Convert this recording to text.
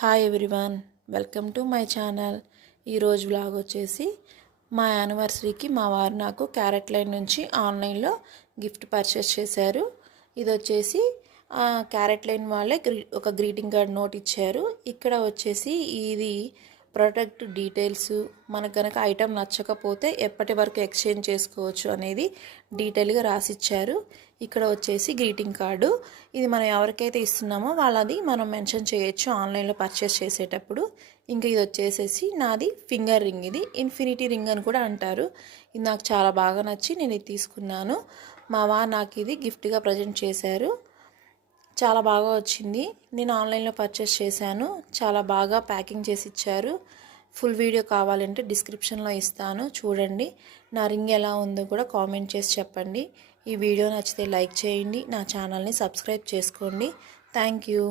Hi everyone, welcome to my channel. ఈరోజు vlog వచ్చేసి మా యానివర్సరీకి మా వారు నాకు క్యారెట్ లైన్ నుంచి ఆన్లైన్లో గిఫ్ట్ పర్చేస్ చేశారు. ఇది వచ్చేసి క్యారెట్ లైన్ వాళ్ళే ఒక గ్రీటింగ్ కార్డ్ నోట్ ఇచ్చారు. ఇక్కడ వచ్చేసి ఇది ప్రోడక్ట్ డీటెయిల్స్, మనకు కనుక ఐటెం నచ్చకపోతే ఎప్పటి వరకు ఎక్స్చేంజ్ చేసుకోవచ్చు అనేది డీటెయిల్గా రాసిచ్చారు. ఇక్కడ వచ్చేసి గ్రీటింగ్ కార్డు, ఇది మనం ఎవరికైతే ఇస్తున్నామో వాళ్ళది మనం మెన్షన్ చేయొచ్చు ఆన్లైన్లో పర్చేస్ చేసేటప్పుడు. ఇంకా ఇది వచ్చేసేసి నాది ఫింగర్ రింగ్, ఇది ఇన్ఫినిటీ రింగ్ అని కూడా అంటారు. ఇది నాకు చాలా బాగా నచ్చి నేను ఇది తీసుకున్నాను. మా వారు నాకు ఇది గిఫ్ట్గా ప్రజెంట్ చేశారు. చాలా బాగా వచ్చింది. నేను ఆన్లైన్లో పర్చేస్ చేశాను. చాలా బాగా ప్యాకింగ్ చేసి ఇచ్చారు. ఫుల్ వీడియో కావాలంటే డిస్క్రిప్షన్లో ఇస్తాను, చూడండి. నా రింగ్ ఎలా ఉందో కూడా కామెంట్ చేసి చెప్పండి. ఈ వీడియో నచ్చితే లైక్ చేయండి, నా ఛానల్ని సబ్స్క్రైబ్ చేసుకోండి. Thank you.